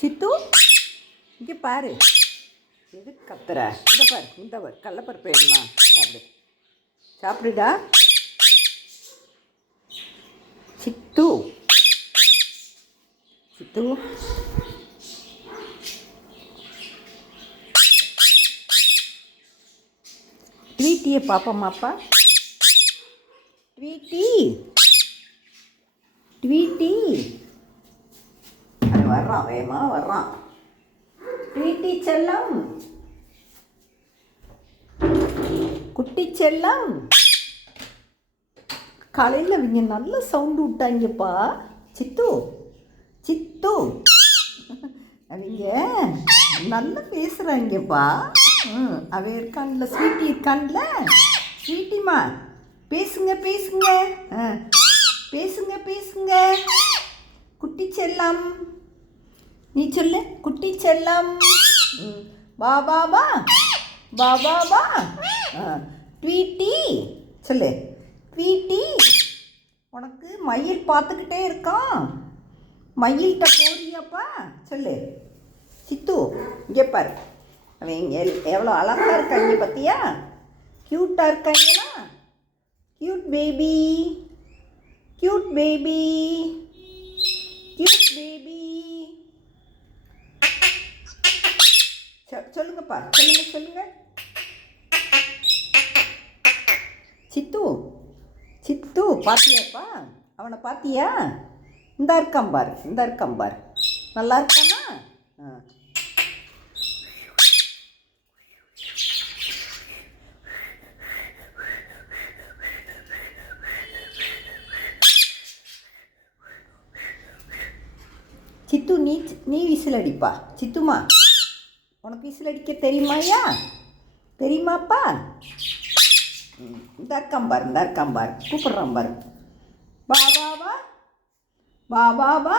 சித்து இங்கே பாரு. எது கத்துற? இந்த பாரு, இந்த பாரு, கடலப்பருப்பு வேணுமா? சாப்பிடு, சாப்பிடுடா. சித்து சித்து ட்வீட்டியை பார்ப்போமாப்பா? ட்வீட்டி ட்வீட்டி அது வர்றான், வேமா வர்றான். ட்வீட்டி செல்லம், குட்டி செல்லம். காலையில் அவங்க நல்ல சவுண்டு விட்டாங்கப்பா. சித்து சித்து அவங்க நல்லா பேசுகிறாங்கப்பா. அவ இருக்கான்ல, ஸ்வீட்டி இருக்கான்ல. ஸ்வீட்டிமா பேசுங்க பேசுங்க, பேசுங்க பேசுங்க. குட்டி செல்லம், நீ சொல்லு. குட்டி செல்லம், வா வா வா, வா வா வா. ட்வீட்டி சொல்லு. ட்வீட்டி, உனக்கு மயில் பார்த்துக்கிட்டே இருக்கான். மயில்கிட்ட போறியாப்பா? சொல்லு. சித்து இங்கே பாரு, அவங்க எவ்வளோ அழகாக இருக்காங்க பார்த்தியா? க்யூட்டாக இருக்காங்களா? Cute baby, cute baby, cute baby. சொல்லுங்கப்பா, சொல்லுங்க சொல்லுங்க. சித்து சித்து பார்த்தியாப்பா? அவனை பார்த்தியா? இந்த இருக்கான் பாரு, இந்த இருக்கான் பாரு. நல்லா இருக்கானா? சித்து நீ விசில் அடிப்பா. சித்துமா, உனக்கு விசில் அடிக்க தெரியுமாயா? தெரியுமாப்பா? இந்த இருக்காம்பார், இந்த இருக்காம்பார், கூப்பிட்றான் பாரு. வா வா வா, வா வா வா.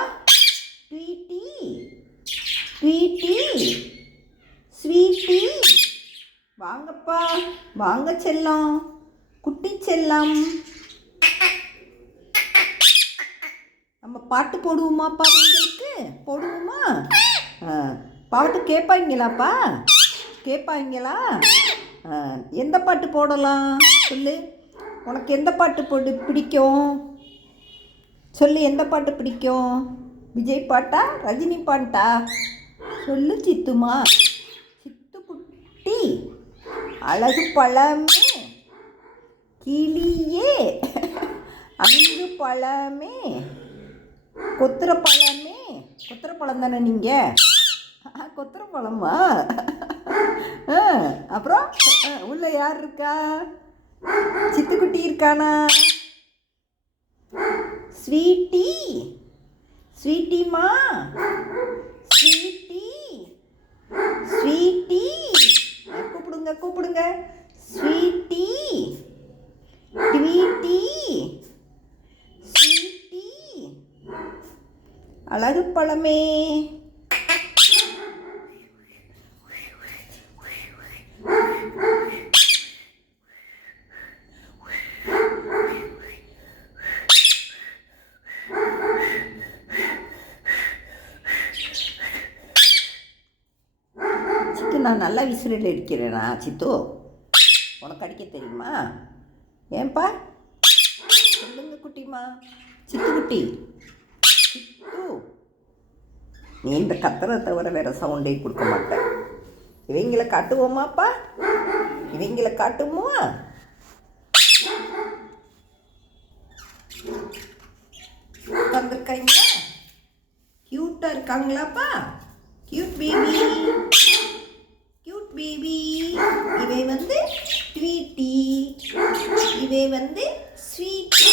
ட்வீட்டி ட்வீட்டி, ஸ்வீட்டி, வாங்கப்பா வாங்க செல்லம், குட்டி செல்லம். நம்ம பாட்டு போடுவோமாப்பா? உங்களுக்கு போடுவோமா? பாட்டு கேட்பாங்களாப்பா? கேட்பாங்களா? எந்த பாட்டு போடலாம் சொல்லு. உனக்கு எந்த பாட்டு பிடிக்கும் சொல்லு. எந்த பாட்டு பிடிக்கும்? விஜய் பாட்டா, ரஜினி பாட்டா? சொல்லு சித்துமா. சித்து குட்டி, அழகு பழமே, கிளியே, அங்கு பழமே, கொத்துற பழமே. கொத்துற பழம் தானே நீங்கள்? கொத்துற பழமா? அப்புறம் உள்ள யார் இருக்கா? சித்துக்குட்டி இருக்கானா? ஸ்வீட்டி, ஸ்வீட்டிமா, ஸ்வீட்டி, ஸ்வீட்டி, கூப்பிடுங்க கூப்பிடுங்க. ஸ்வீட்டி, ட்வீட்டி, ஸ்வீட்டி, அழகு பழமே. சித்து, நான் நல்லா விசிறில் அடிக்கிறேனா? சித்து, உனக்கு அடிக்க தெரியுமா? ஏன்பா? சொல்லுங்க குட்டிமா. சித்து குட்டி, சித்து, நீ இந்த கத்துறதை தவிர வேறு சவுண்டே கொடுக்க மாட்டேன். இவங்களை காட்டுவோமாப்பா? இவங்களை காட்டுவோமா? உட்காந்துருக்காங்களா? க்யூட்டாக இருக்காங்களாப்பா? Cute baby, cute baby. இவை வந்து ட்வீட்டி, இவை வந்து ஸ்வீட்டி.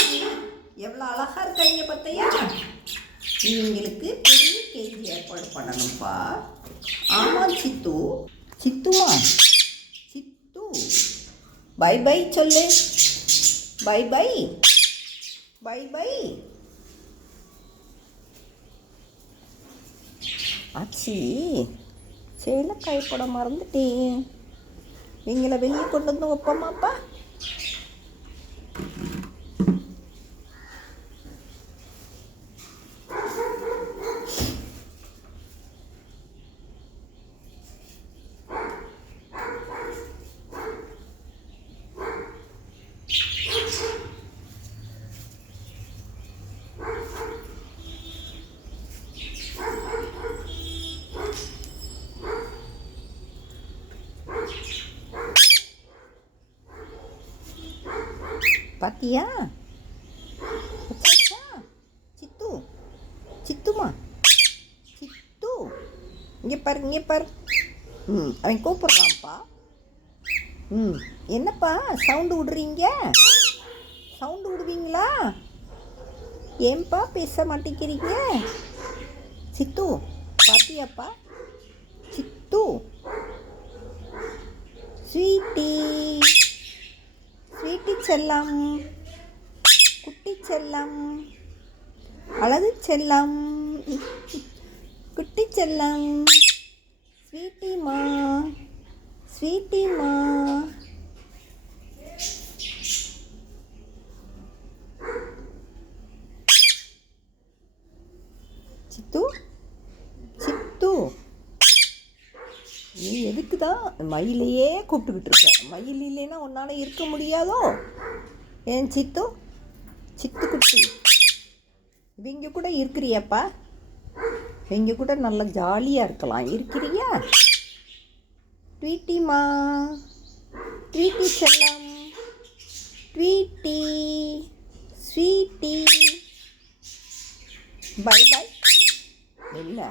எவ்வளோ அழகாக இருக்காங்க பார்த்தியா? இவங்களுக்கு பெரிய கேஜி ஏற்பாடு பண்ணணும்ப்பா. ஆமாம் சித்து. சித்துமா, சித்து, பை பை சொல்லு. Bye bye, bye bye. ஆச்சி, சேலக்காய் போட மறந்துட்டேன். இவங்களை வெளியே கொண்டு வந்து வைப்போமாப்பா? பாத்தியா? அச்சா சித்து, சித்துமா, சித்து, இங்கே பாரு, இங்கே பாரு. அவன் கூப்பிட்றான்ப்பா. என்னப்பா சவுண்டு விடுறீங்க? சவுண்டு விடுவீங்களா? ஏன்பா பேச மாட்டேங்கிறீங்க? சித்து பாத்தியாப்பா? சித்து, ஸ்வீட்டி, ஸ்வீட்டி செல்லம், குட்டி செல்லம், அழகு செல்லம், குட்டி செல்லம், ஸ்வீட்டிமா, ஸ்வீட்டிமா. சித்து, சித்து, நீ எதுக்கு தான் மயிலையே கூப்பிட்டுக்கிட்டு இருக்க? மயில் இல்லைன்னா உன்னால் இருக்க முடியாதோ? ஏன் சித்து, சித்து குட்டி, இவங்க கூட இருக்கிறியாப்பா? இவங்க கூட நல்லா ஜாலியாக இருக்கலாம். இருக்கிறியா? ட்வீட்டிமா, ட்வீட்டி செல்லம், ட்வீட்டி, ஸ்வீட்டி. Bye bye. இல்லை.